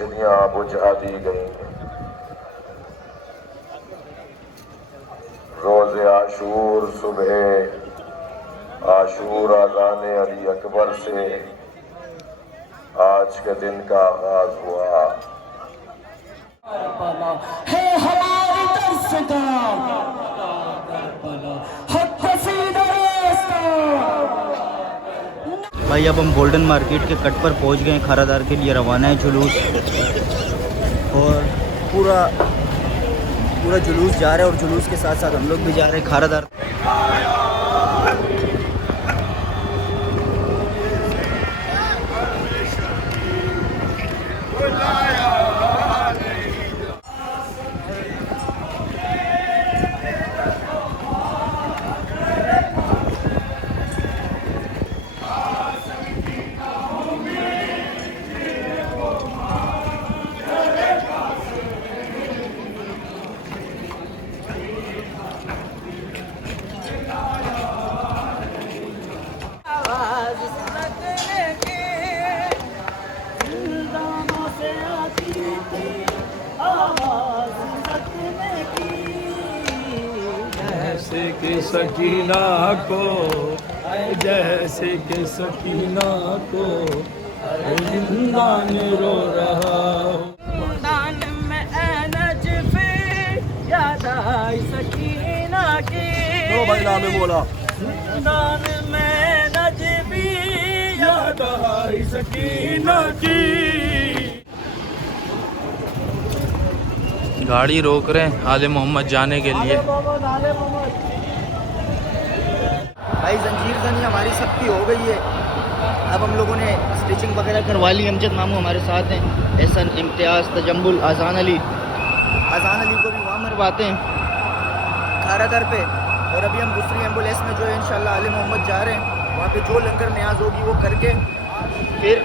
रोशनियां बुझा दी गई। रोज़े आशूर सुबह आशूर आज़ान अली अकबर से आज के दिन का आगाज हुआ। है हमारी भाई अब हम गोल्डन मार्केट के कट पर पहुंच गए। खारादार के लिए रवाना है जुलूस, और पूरा जुलूस जा रहा है, और जुलूस के साथ साथ हम लोग भी जा रहे हैं खारादार। जैसे कि सकीना को, जैसे कि सकीना को जिंदान रो रहा दान में नजफे याद आई सकीना की। तो भाई नाम बोला दान में नजफी याद आई सकीना की। गाड़ी रोक रहे हैं आले मोहम्मद जाने के लिए। भाई जंजीर जनी हमारी सबकी हो गई है। अब हम लोगों ने स्टिचिंग वगैरह करवा ली। अमजद मामू हमारे साथ हैं, एहसन, इम्तियाज़, तजम्बुल, आज़ान अली को भी वहाँ मरवाते हैं खारादार पे। और अभी हम दूसरी एम्बुलेंस में जो है इंशाल्लाह आले मोहम्मद जा रहे हैं। वहाँ पे जो लंगर न्याज होगी वो करके फिर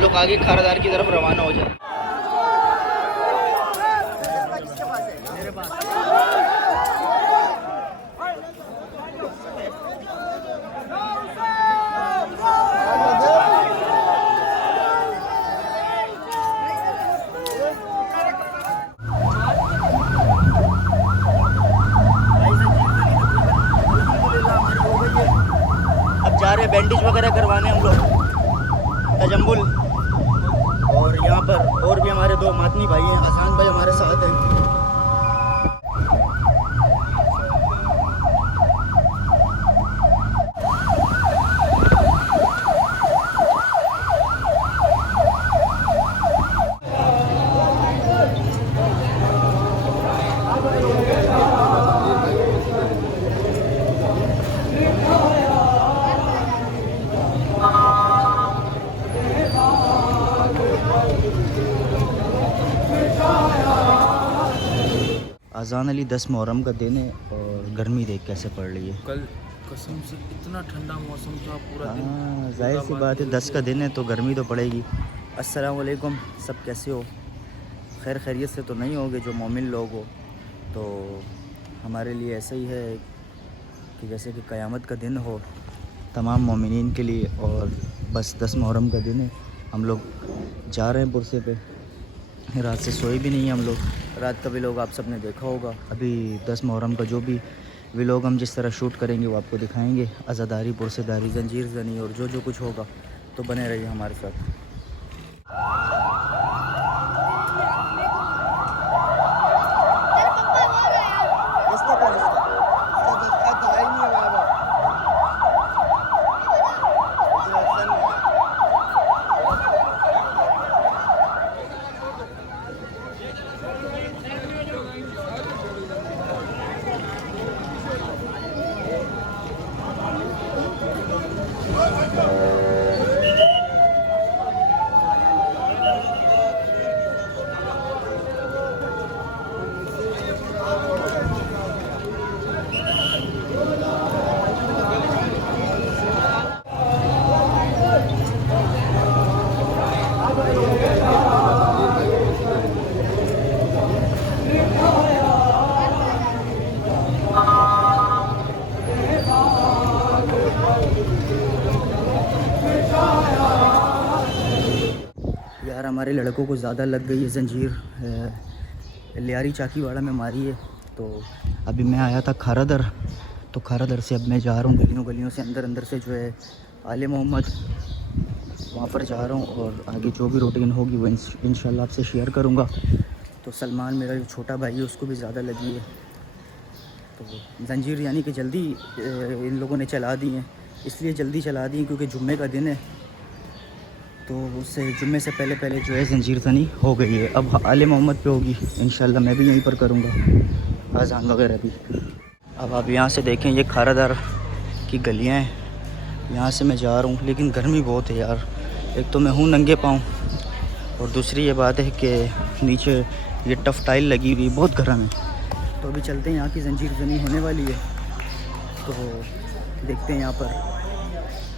लोग आगे खारादार की तरफ रवाना हो जाए। जा रहे बैंडेज वगैरह करवाने हम लोग तजम्बुल, और यहाँ पर और भी हमारे दो मातनी भाई हैं, आसान भाई हमारे साथ हैं। अज़ान अली 10 मुहर्रम का दिन है, और गर्मी देख कैसे पड़ रही है। कल कसम से इतना ठंडा मौसम था पूरा दिन। हाँ जाहिर सी बात है, 10 का दिन है तो गर्मी तो पड़ेगी। अस्सलाम वालेकुम, सब कैसे हो? खैर खैरियत से तो नहीं होगे जो मोमिन लोग हो। तो हमारे लिए ऐसा ही है कि जैसे कि क़यामत का दिन हो तमाम मोमिनीन के लिए। और बस 10 मुहर्रम का दिन है, हम लोग जा रहे हैं पुरसे पे। रात से सोए भी नहीं हैं हम लोग। रात का भी लोग आप सब ने देखा होगा। अभी 10 मुहर्रम का जो भी व्लॉग हम जिस तरह शूट करेंगे वो आपको दिखाएंगे। अज़ादारी, पुरसेदारी, जंजीर जनी और जो कुछ होगा, तो बने रहिए हमारे साथ। हमारे लड़कों को ज़्यादा लग गई है जंजीर, लियारी चाकीवाड़ा में मारी है। तो अभी मैं आया था खारादर, तो खारादर से अब मैं जा रहा हूँ गलियों गलियों से, अंदर अंदर से जो है आले मोहम्मद वहाँ पर जा रहा हूँ, और आगे जो भी रूटीन होगी वो इंशाल्लाह आपसे शेयर करूँगा। तो सलमान मेरा जो छोटा भाई है उसको भी ज़्यादा लगी है, तो जंजीर यानी कि जल्दी इन लोगों ने चला दी हैं, इसलिए जल्दी चला दी क्योंकि जुम्मे का दिन है, तो उससे जुम्मे से पहले पहले जो है जंजीर तनी हो गई है। अब आले मोहम्मद पे होगी इंशाल्लाह, मैं भी यहीं पर करूँगा अज़ान वगैरह भी। अब आप यहाँ से देखें, ये खारादार की गलियाँ हैं, यहाँ से मैं जा रहा हूँ, लेकिन गर्मी बहुत है यार। एक तो मैं हूँ नंगे पाँव, और दूसरी ये बात है कि नीचे ये टफ टाइल लगी हुई, बहुत गर्म है। तो अभी चलते हैं, यहाँ की जंजीर तनी होने वाली है, तो देखते हैं यहाँ पर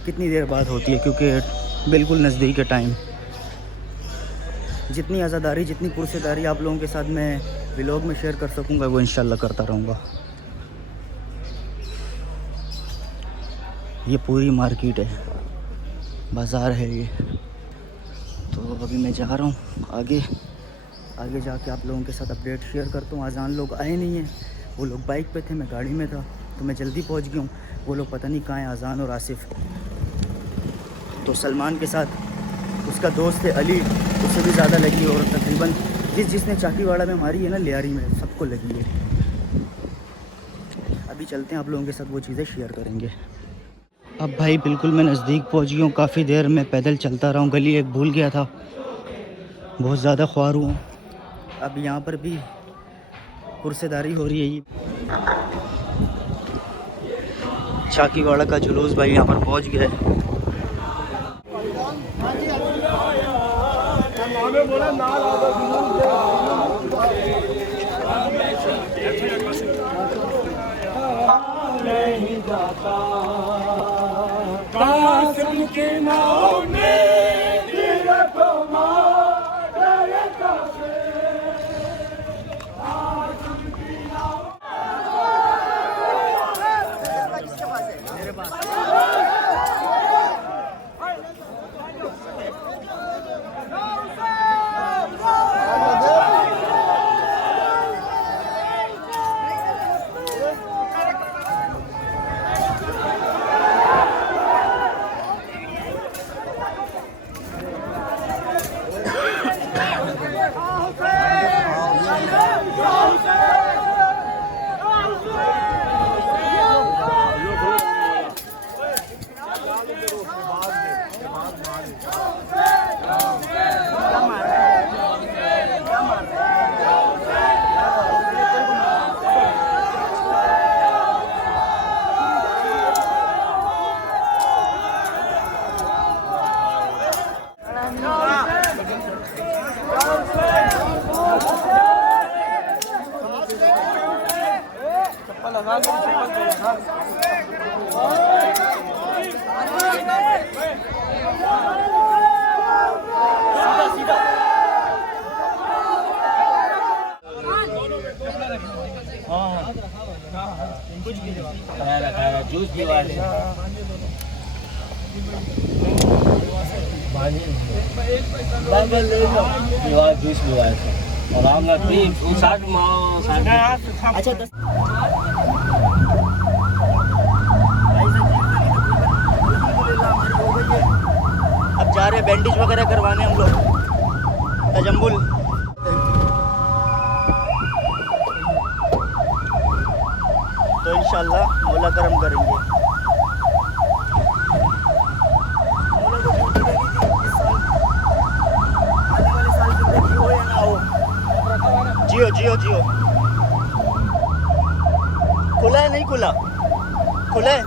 कितनी देर बाद होती है, क्योंकि बिल्कुल नज़दीक है टाइम। जितनी आज़ादारी, जितनी पुरसेदारी आप लोगों के साथ मैं व्लॉग में शेयर कर सकूँगा वो इंशाल्लाह करता रहूँगा। ये पूरी मार्केट है, बाज़ार है ये। तो अभी मैं जा रहा हूँ आगे जाके आप लोगों के साथ अपडेट शेयर करता हूँ। अज़ान लोग आए नहीं हैं, वो लोग बाइक पे थे, मैं गाड़ी में था, तो मैं जल्दी पहुँच गया हूँ। वो लोग पता नहीं कहाँ हैं, अज़ान और आसिफ। तो सलमान के साथ उसका दोस्त है अली, उससे भी ज़्यादा लगी, और तकरीबन जिसने चाकीवाड़ा में मारी है ना, लियारी में, सबको लगी है। अभी चलते हैं, आप लोगों के साथ वो चीज़ें शेयर करेंगे। अब भाई बिल्कुल मैं नज़दीक पहुंच गया हूँ। काफ़ी देर मैं पैदल चलता रहा हूँ, गली एक भूल गया था, बहुत ज़्यादा ख्वार हूँ। अब यहाँ पर भी पुरसेदारी हो रही है। ये चाकीवाड़ा का जुलूस भाई यहाँ पर पहुँच गया है। नहीं जाता कासिम के नाम में तेरा तो मारे कासिम की नाम मेरे पास जूस की बात है। जूस की बात है और आऊँगा अच्छा 10 अब जा रहे हैं बैंडेज वगैरह करवाने हम लोग तजम्बुल। तो इंशाल्लाह मौला करम करेंगे। जियो जियो जियो खुला है नहीं खुला? खुला है।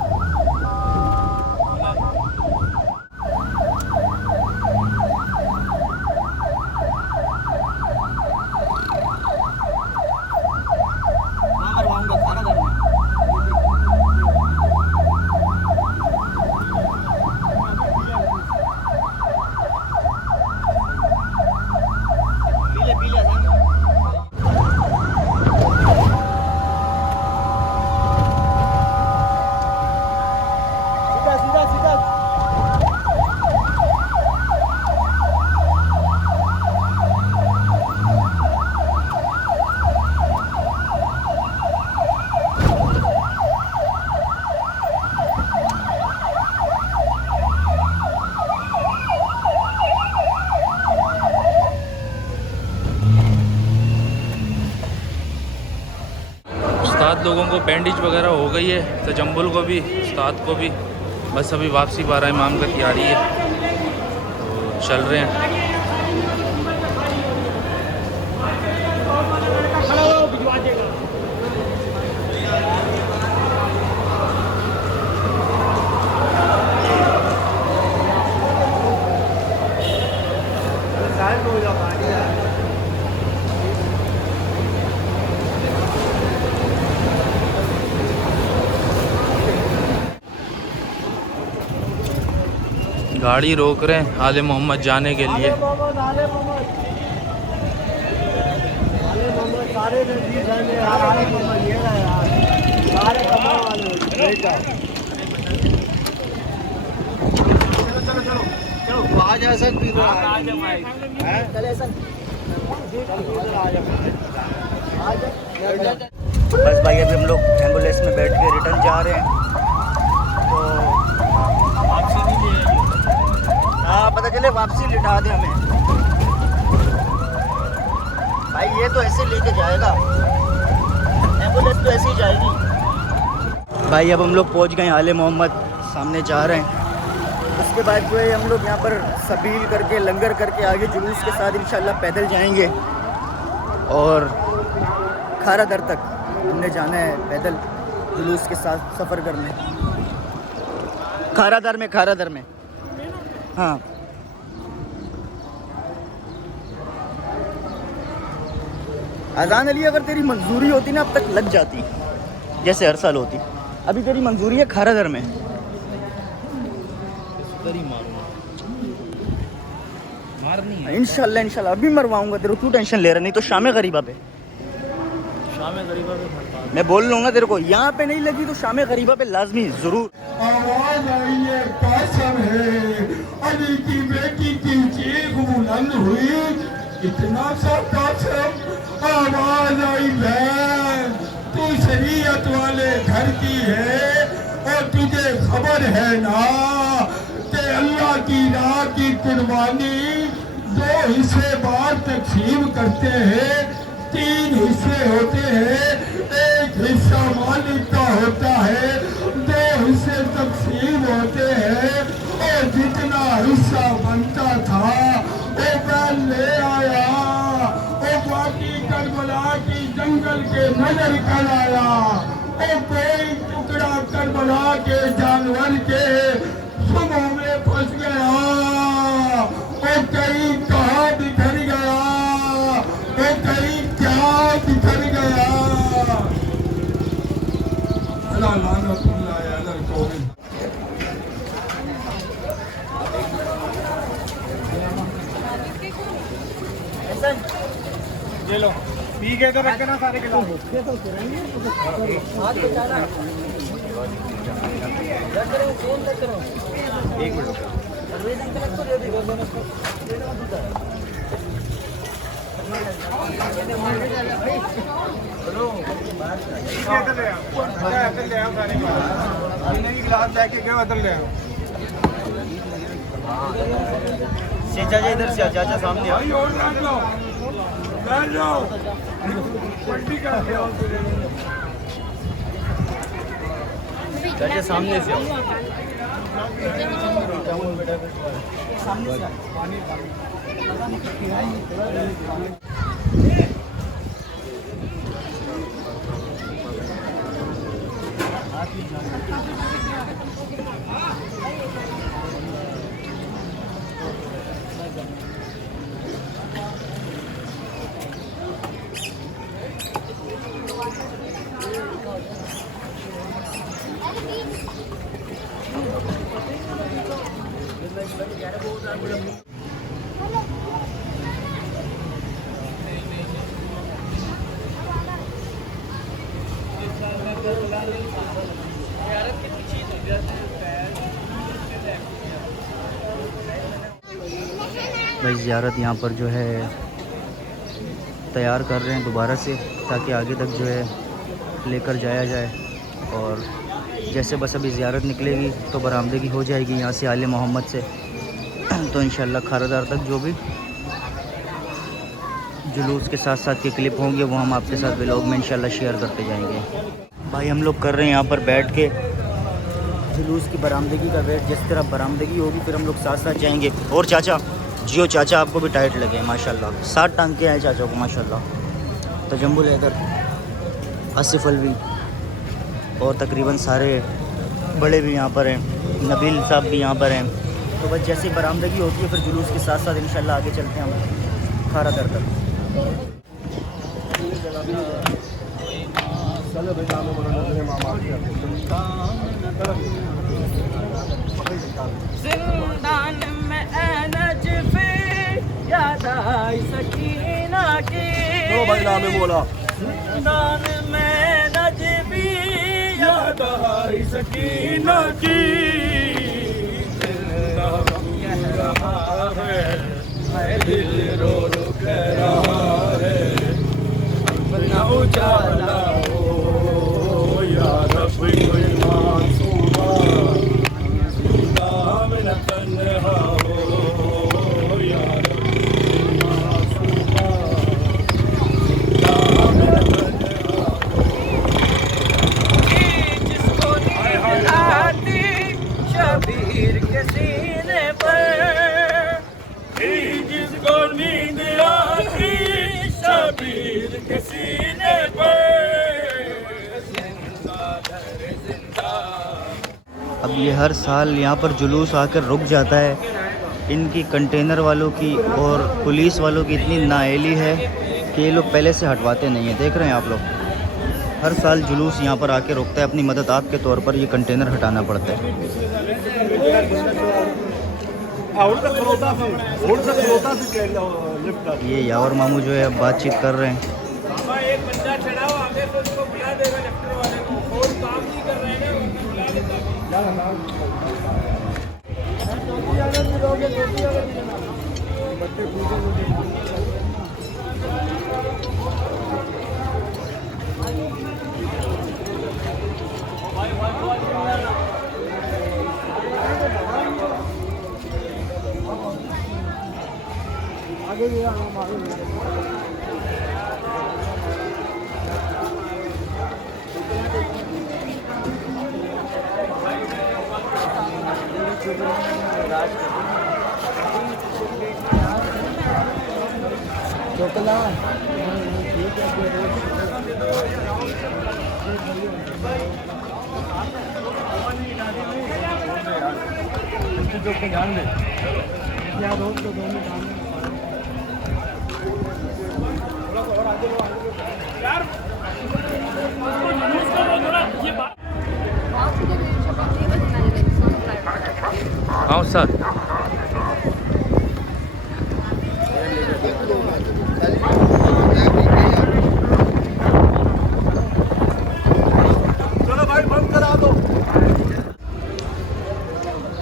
लोगों को बैंडेज वगैरह हो गई है, तजम्बुल को भी, उस्ताद को भी। बस अभी वापसी 12 इमाम का तैयारी है, तो चल रहे हैं। गाड़ी रोक रहे हैं आले मोहम्मद जाने के लिए। बस भाई अभी हम लोग एम्बुलेंस में बैठ के रिटर्न जा रहे हैं, तो वापसी नहीं ले, हाँ पता चले वापसी लिटा दे हमें। भाई ये तो ऐसे लेके जाएगा, एम्बुलेंस तो ऐसे ही जाएगी। भाई अब हम लोग पहुंच गए आले मोहम्मद, सामने जा रहे हैं। उसके बाद जो है हम लोग यहाँ पर सबील करके लंगर करके आगे जुलूस के साथ इंशाल्लाह पैदल जाएंगे और खारा दर तक हमने जाना है पैदल जुलूस के साथ सफ़र करने। खारा दर में हाँ। अजान अली अगर तेरी मंजूरी होती ना अब तक लग जाती, जैसे हर साल होती। अभी तेरी मंजूरी है खारा दर में। इंशाल्लाह अभी मरवाऊंगा तेरे को, तू टेंशन ले रहा, नहीं तो शाम गरीबा पे मैं बोल लूँगा तेरे को। यहाँ पे नहीं लगी तो शाम गरीबा पे लाजमी ज़रूर। आवाज आई है कसम है, अली की बेटी की चीख बुलंद हुई, इतना सा कसम। आवाज आई बहन, तू शरीयत वाले घर की है और तुझे खबर है ना कि अल्लाह की राह की कुर्बानी 2 हिस्से बाद तकसीम करते हैं, 3 हिस्से होते हैं, 1 हिस्सा मालिक का होता है, 2 हिस्से तकसीम होते हैं और जितना हिस्सा बनता था वो मैं ले आया, वो बाकी करबला की जंगल के नजर कर आया, वो कोई टुकड़ा करबला के जानवर के सुबह में फंस गया, वो कहीं कहाँ बिखर गया, वो कहीं क्या बिखर गया। अल्लाह लानतुल्लाह अलैहि कौम। ये लो पी के तो रख ना सारे गिलास। एक मिनट गिलास लेके गए उधर ले आओ। चाचा इधर से, चाचा सामने आओ। चाचा सामने से आओ। सामने से पानी भाई ज़ियारत यहाँ पर जो है तैयार कर रहे हैं दोबारा से, ताकि आगे तक जो है लेकर जाया जाए। और जैसे बस अभी ज़ियारत निकलेगी तो बरामदगी हो जाएगी यहाँ से आले मोहम्मद से, तो इंशाल्लाह खारादार तक जो भी जुलूस के साथ साथ के क्लिप होंगे वो हम आपके साथ व्लॉग में इंशाल्लाह शेयर करते जाएंगे। भाई हम लोग कर रहे हैं यहाँ पर बैठ के जुलूस की बरामदगी का वेट। जिस तरह बरामदगी होगी फिर हम लोग साथ साथ जाएंगे। और चाचा जियो चाचा आपको भी टाइट लगे हैं माशाल्लाह, 7 टांके हैं चाचा को माशाल्लाह। तजम्बुल हैदर, आसिफ अलवी और तकरीबन सारे बड़े भी यहाँ पर हैं, नबील साहब भी यहाँ पर हैं। तो बस जैसी बरामदगी होती है फिर जुलूस के साथ साथ इंशाल्लाह आगे चलते हैं हम खारा दर तक। जिंदान में नजफे याद आई सकीना की, भाई नाम बोला जिंदान में नजफी याद आई सकीना की। दिल रो रो कह रहा है अपना उजाला हो या रब कोई मासूमा सीधा में न तन्हा हो या रब कोई मासूमा सीधा में न तन्हा हो। जिसको नींद आती शबीर के सीने पर, जिसको नींद आती शबीर के सीने पर, जिंदा दर जिंदा। अब ये हर साल यहाँ पर जुलूस आकर रुक जाता है। इनकी कंटेनर वालों की और पुलिस वालों की इतनी नाअहली है कि ये लोग पहले से हटवाते नहीं हैं। देख रहे हैं आप लोग, हर साल जुलूस यहाँ पर आके रुकता है। अपनी मदद के तौर पर ये कंटेनर हटाना पड़ता है। ये यावर मामू जो है अब बातचीत कर रहे हैं। एक बंदा चढ़ा हो आगे तो उसको बुला देगा लेफ्टर वाले को, फोन काम नहीं कर रहे हैं उनको बुला देगा। हाँ सर। चलो भाई बंद करा दो।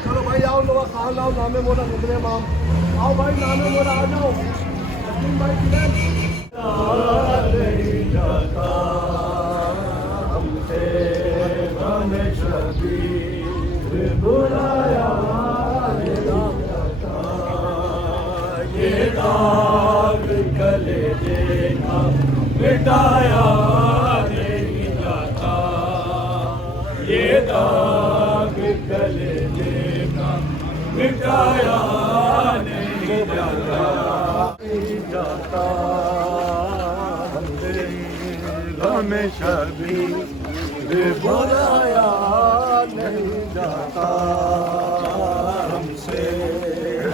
चलो भाई आओ लोग खान लाओ नामे मोला निकले माम। आओ भाई नामे मोला आ जाओ। सचिन भाई बुलाया ये दाग गले देखा मिटाया नहीं जाता, ये दाग गले देखा मिटाया नहीं जाता, हमेशा भी बुलाया नहीं जाता हमसे,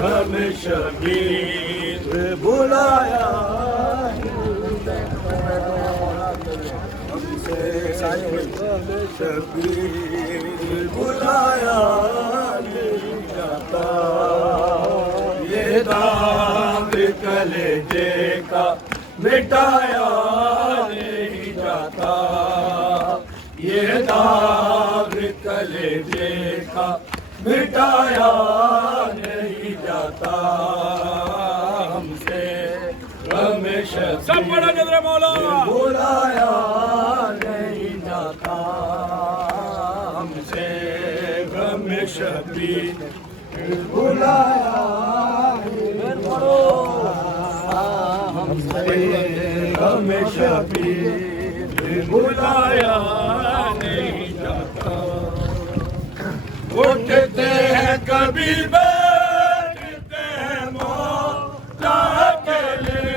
हमेशा भी बुलाया हमसे, हमेशा भी बुलाया नहीं जाता, ये दाग कलेजे का मिटाया नहीं जाता, ये दाग कलेजे का मिटाया नहीं जाता हमसे, हमेशा सब बड़ा नजर मौला बुलाया नहीं जाता हमसे, हमेशा भी बुलाया हमसे, हमेशा भी बुलाया कभी बैठते हैं मौला के लिए,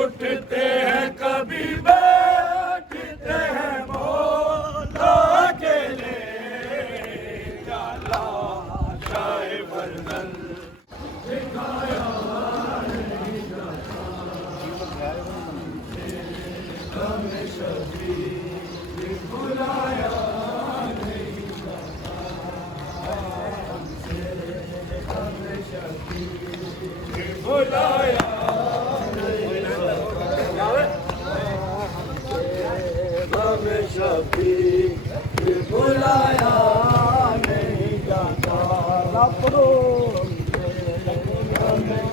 उठते हैं कभी बैठते हैं मौला के लिए, जाला शाह वर्णन दिखाया नहीं जाता, हमें शबी बुलाया नहीं जाता, हमें शबी बुलाया हमें शबी बुलाया नहीं जाता, लापरो हमें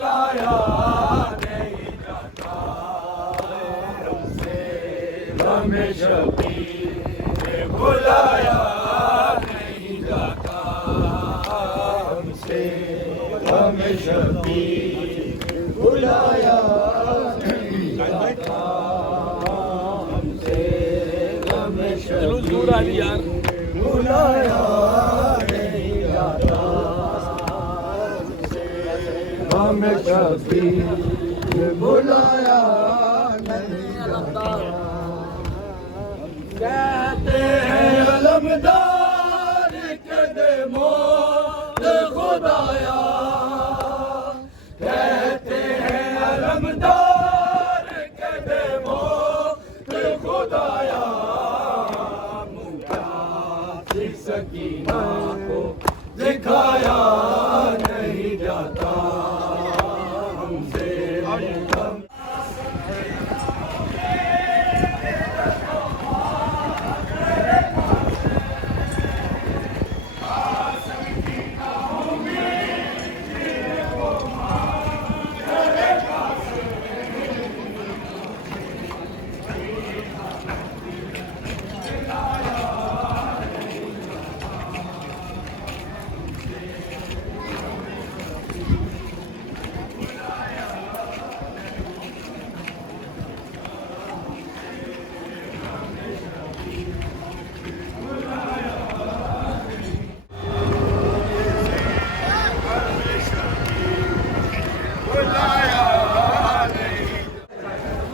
लाया नहीं जाता, हमें शबी बुलाया नहीं जाता, हमसे हमें शबी बुलाया नहीं जाता, हमसे हमें शबी बुलाया नहीं जाता, हमें शबी बुलाया नहीं जाता, कहते हैं अलमदार कदमों खुदाया, कहते हैं अलमदार कदमों खुदाया, मुझे सकीना को दिखाया नहीं जाता, हमसे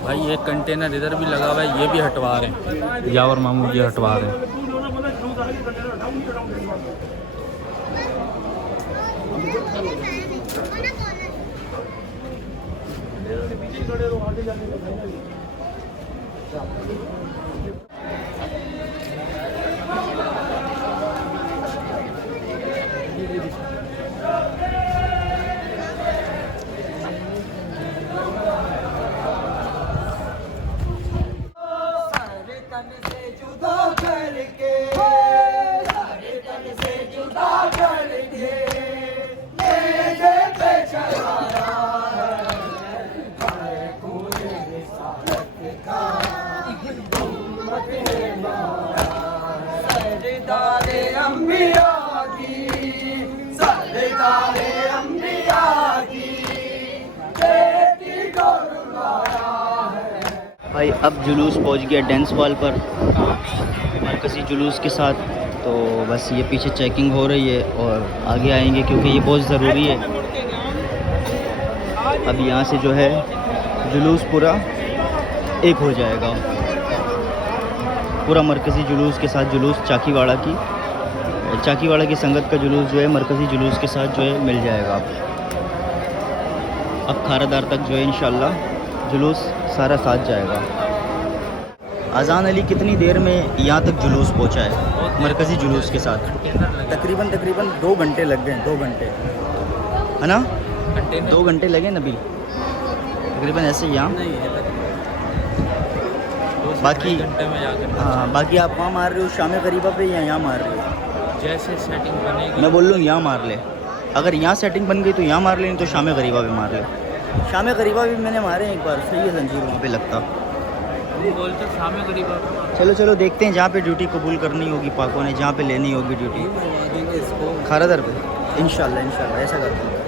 भाई एक कंटेनर इधर भी लगा हुआ है, ये भी हटवा रहे हैं, यावर मामू ये हटवा रहे हैं। भाई अब जुलूस पहुंच गया डांस हॉल पर मरकज़ी जुलूस के साथ। तो बस ये पीछे चेकिंग हो रही है और आगे आएंगे क्योंकि ये बहुत ज़रूरी है। अब यहाँ से जो है जुलूस पूरा एक हो जाएगा, पूरा मरकज़ी जुलूस के साथ जुलूस चाकीवाड़ा की संगत का जुलूस जो है मरकज़ी जुलूस के साथ जो है मिल जाएगा। अब खारादार तक जो है इंशाल्लाह जुलूस सारा साथ जाएगा। अज़ान अली कितनी देर में यहाँ तक जुलूस पहुँचा है मरकज़ी जुलूस के साथ? तकरीबन 2 घंटे लग गए, 2 घंटे है ना, 2 घंटे लगे नबी तकरीबन ऐसे यहाँ। बाकी हाँ, बाकी आप वहाँ मार रहे हो शाम गरीबा पे या यहाँ मार रहे हो? जैसे सेटिंग बनेगी मैं बोल रहा हूँ यहाँ मार ले, अगर यहाँ सेटिंग बन गई तो यहाँ मार ले, नहीं तो शाम गरीबा पे मार ले। शाम गरीबा भी मैंने मारे एक बार, सही है जंजीर वहाँ पे लगता। बोलते शाम गरीबा। चलो देखते हैं जहाँ पे ड्यूटी कबूल करनी होगी पाकों ने, जहाँ पे लेनी होगी ड्यूटी खारादर पे इंशाल्लाह ऐसा करते हैं।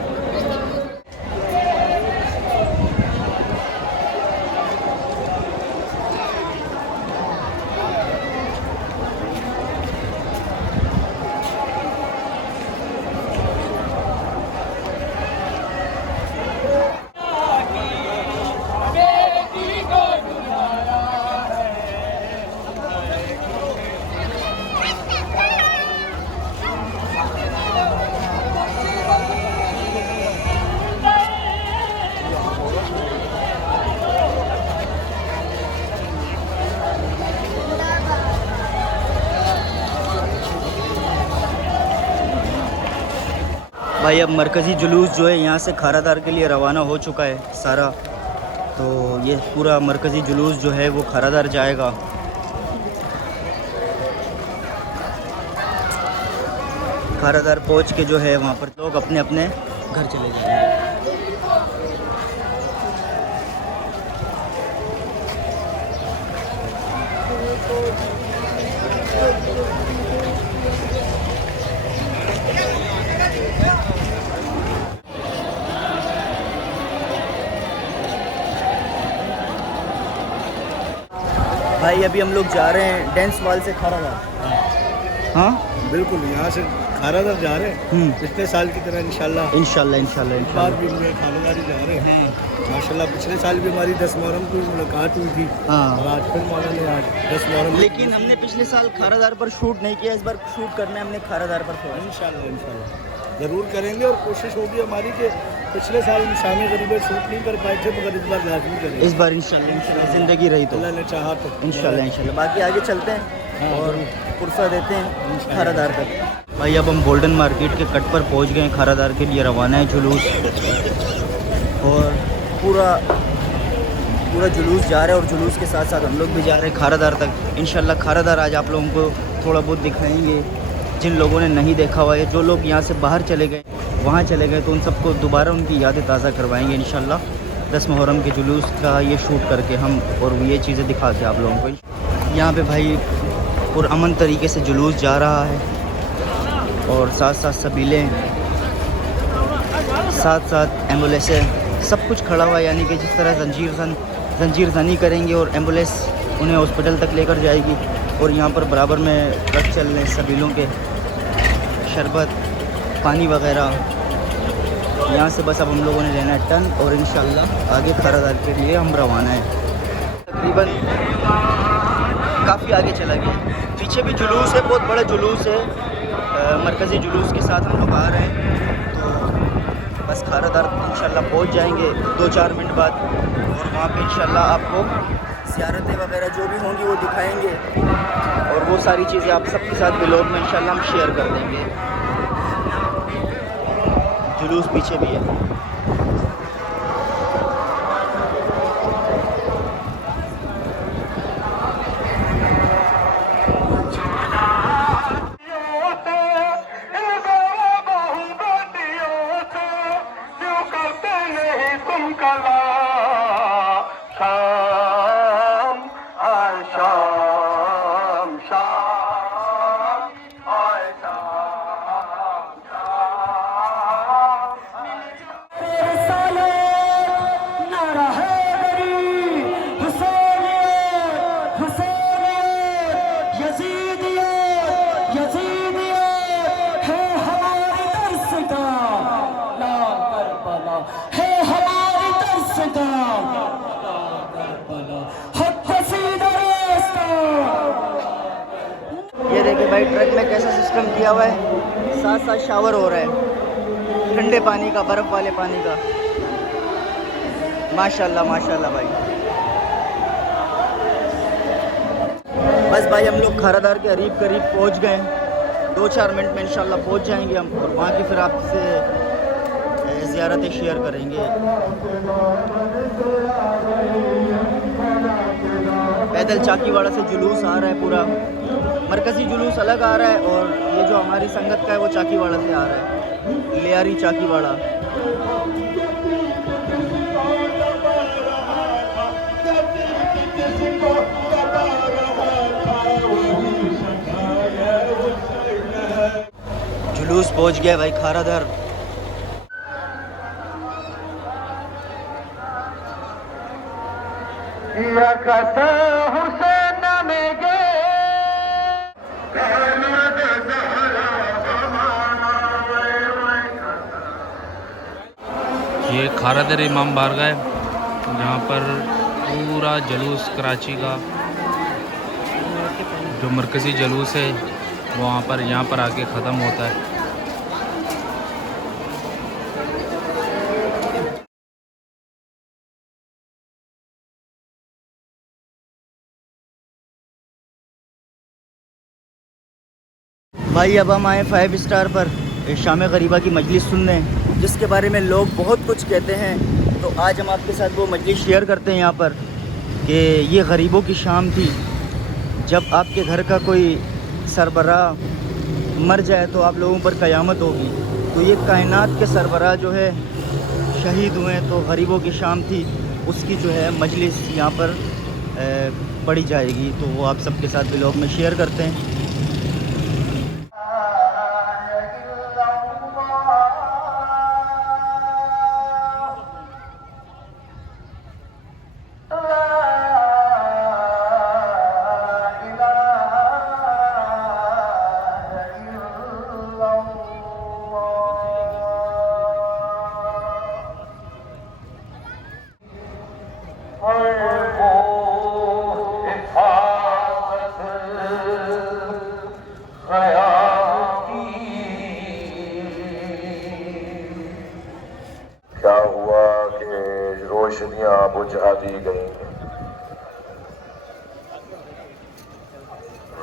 भाई अब मरकज़ी जुलूस जो है यहाँ से खारादार के लिए रवाना हो चुका है सारा। तो ये पूरा मरकज़ी जुलूस जो है वो खारादार जाएगा। खारादार पहुँच के जो है वहाँ पर लोग अपने अपने घर चले जाएंगे। भाई अभी हम लोग जा रहे हैं डेंस वाल से खारादार। हाँ बिल्कुल, यहाँ से खारादार जा रहे हैं पिछले साल की तरह इंशाल्लाह। इंशाल्लाह बार भी में खारादार जा रहे हैं माशाल्लाह। पिछले साल भी हमारी 10 मुहर्रम को मुलाकात हुई थी। हाँ। और आज फिर मौला ने आज 10 मुहर्रम। लेकिन हमने पिछले साल खारादार पर शूट नहीं किया, इस बार शूट करना है हमने खारादार पर थोड़ा। इंशाल्लाह ज़रूर करेंगे और कोशिश होगी हमारी कि पिछले साल निशान गरीब शूट नहीं कर पाए थे, मगर इस बार लाजमी करेंगे। इस बार इंशाल्लाह ज़िंदगी रही तो अल्लाह ने चाहा तो इंशाल्लाह। बाकी आगे चलते हैं और पुरसा देते हैं खारादार तक। भाई अब हम गोल्डन मार्केट के कट पर पहुंच गए हैं। खारादार के लिए रवाना है जुलूस और पूरा जुलूस जा रहा है और जुलूस के साथ साथ हम लोग भी जा रहे हैं खारादार तक। इंशाल्लाह खारादार आज आप लोगों को थोड़ा बहुत दिखाएंगे जिन लोगों ने नहीं देखा हुआ है। जो लोग यहाँ से बाहर चले गए, वहाँ चले गए, तो उन सबको दोबारा उनकी यादें ताज़ा करवाएंगे इंशाल्लाह 10 मुहर्रम के जुलूस का ये शूट करके हम, और ये चीज़ें दिखा के आप लोगों को। यहाँ पे भाई पुरअमन तरीके से जुलूस जा रहा है और साथ साथ सबीलें, साथ साथ एम्बुलेंसें, सब कुछ खड़ा हुआ है। यानी कि जिस तरह जंजीर जनी करेंगे और एम्बुलेंस उन्हें हॉस्पिटल तक लेकर जाएगी। और यहाँ पर बराबर में ट्रक चल रहे हैं सबीलों के, शरबत पानी वगैरह। यहाँ से बस अब हम लोगों ने लेना है टन और इंशाल्लाह आगे खारादार के लिए हम रवाना है। तकरीबन काफ़ी आगे चला गया। पीछे भी जुलूस है, बहुत बड़ा जुलूस है, मरकज़ी जुलूस के साथ हम लोग आ रहे हैं। तो बस खारादार इंशाल्लाह पहुँच जाएंगे 2-4 मिनट बाद और वहाँ पे इंशाल्लाह आपको ज़ियारतें वगैरह जो भी होंगी वो दिखाएंगे और वो सारी चीज़ें आप सबके साथ व्लॉग में इंशाल्लाह हम शेयर कर देंगे। जुलूस पीछे भी है। ये देखिए भाई ट्रक में कैसा सिस्टम किया हुआ है, साथ साथ शावर हो रहा है ठंडे पानी का, बर्फ़ वाले पानी का। माशाल्लाह माशाल्लाह भाई। बस भाई हम लोग खारादार के करीब पहुंच गए हैं। 2-4 मिनट में इंशाल्लाह पहुंच जाएंगे हम और वहाँ की फिर आपसे ज़ियारतें शेयर करेंगे। पैदल चाकीवाड़ा से जुलूस आ रहा है, पूरा मरकज़ी जुलूस अलग आ रहा है और ये जो हमारी संगत का है वो चाकीवाड़ा से आ रहा है, लियारी चाकीवाड़ा। जुलूस पहुंच गया भाई खारादार। ये खारादार इमाम बारगाह है जहाँ पर पूरा जुलूस कराची का जो मरकज़ी जुलूस है वो यहाँ पर आके ख़त्म होता है। भाई अब हम आए 5 स्टार पर शाम गरीबा की मजलिस सुनने, जिसके बारे में लोग बहुत कुछ कहते हैं। तो आज हम आपके साथ वो मजलिस शेयर करते हैं यहाँ पर कि ये गरीबों की शाम थी। जब आपके घर का कोई सरबराह मर जाए तो आप लोगों पर क़यामत होगी। तो ये कायनात के सरबराह जो है शहीद हुए, तो गरीबों की शाम थी, उसकी जो है मजलिस यहाँ पर पढ़ी जाएगी। तो वो आप सबके साथ व्लॉग में शेयर करते हैं। क्या हुआ कि रोशनियां बुझा दी गई।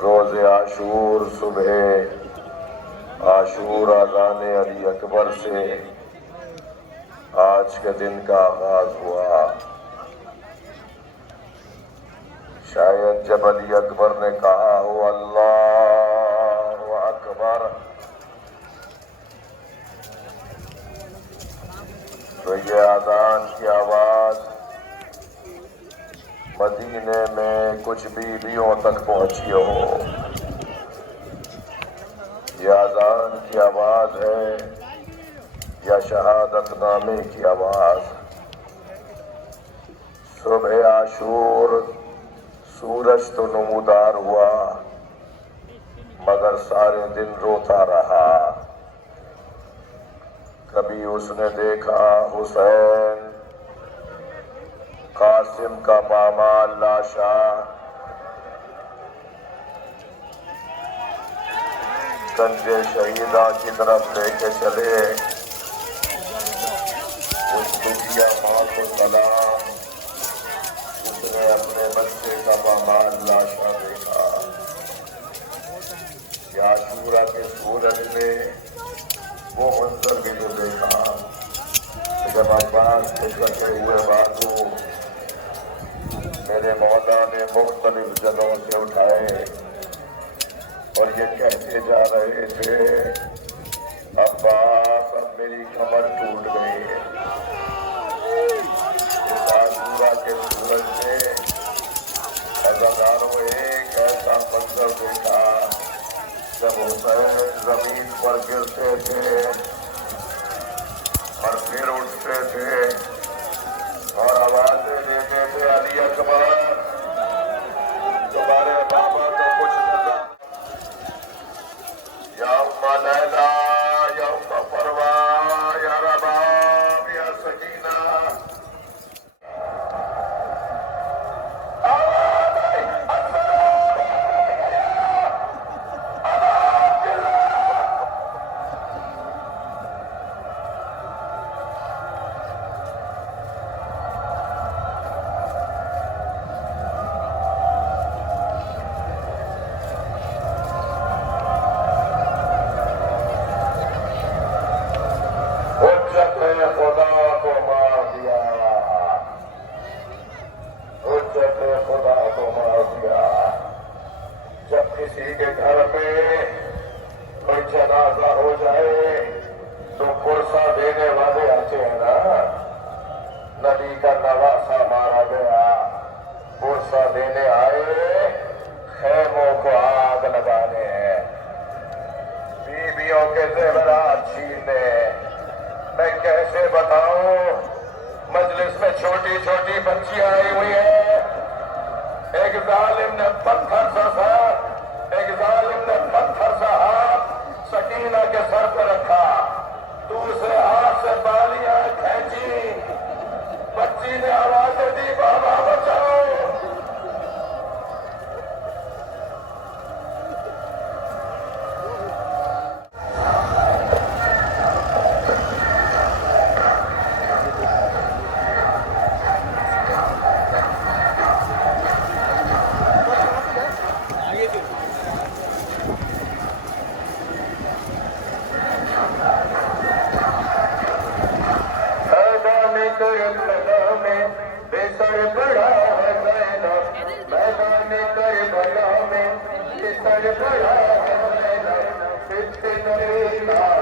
रोज़े आशूर सुबह आशूर आज़ान अली अकबर से आज के दिन का आगाज हुआ। शायद जब अली अकबर ने कहा हो अल्लाह अकबर, तो ये आज़ान की आवाज मदीने में कुछ बीवियों तक पहुंची हो। ये आज़ान की आवाज है या शहादत नामे की आवाज। सुबह आशूर सूरज तो नमूदार हुआ, मगर सारे दिन रोता रहा। कभी उसने देखा हुसैन कासिम का पामाल लाशा, गंजे शहीदा की तरफ लेके चले। उस दुखिया माँ को सलाम, उसने अपने बच्चे का पामाल लाशा देखा। आशूरा के सूरज में वो मंजर भी तो देखा। जब अब्बास के कटे हुए बाजू मेरे मौला ने मुख्तलिफ जगहों से उठाए और ये कहते जा रहे थे, अब्बास अब मेरी कमर टूट गई है। आशूरा के सूरज में अज़ादारों एक ऐसा मंजर देखा जब हुसैन जमीन पर गिरते थे और फिर उठते थे और आवाजें देते थे, अली अकबर तुम्हारे बाबा तो कुछ नजर। या उम्मा लैला, या उम्मा परवा, या रबाब, या सकीना। जब किसी के घर में कोई जनाजा हो जाए तो पुरसा देने वाले आते हैं ना। नबी का नवासा मारा गया, पुरसा देने आए, खेमों को आग लगाने, बीवियों के जेवरात छीनने। मैं कैसे बताऊं, मजलिस में छोटी छोटी बच्चियां आई हुई है। एक जालिम ने पत्थर सा हाथ सकीना के सर पर रखा, दूसरे हाथ से बालियां खींची। बच्ची ने आवाजें दी, बाबा बचाओ। जय जय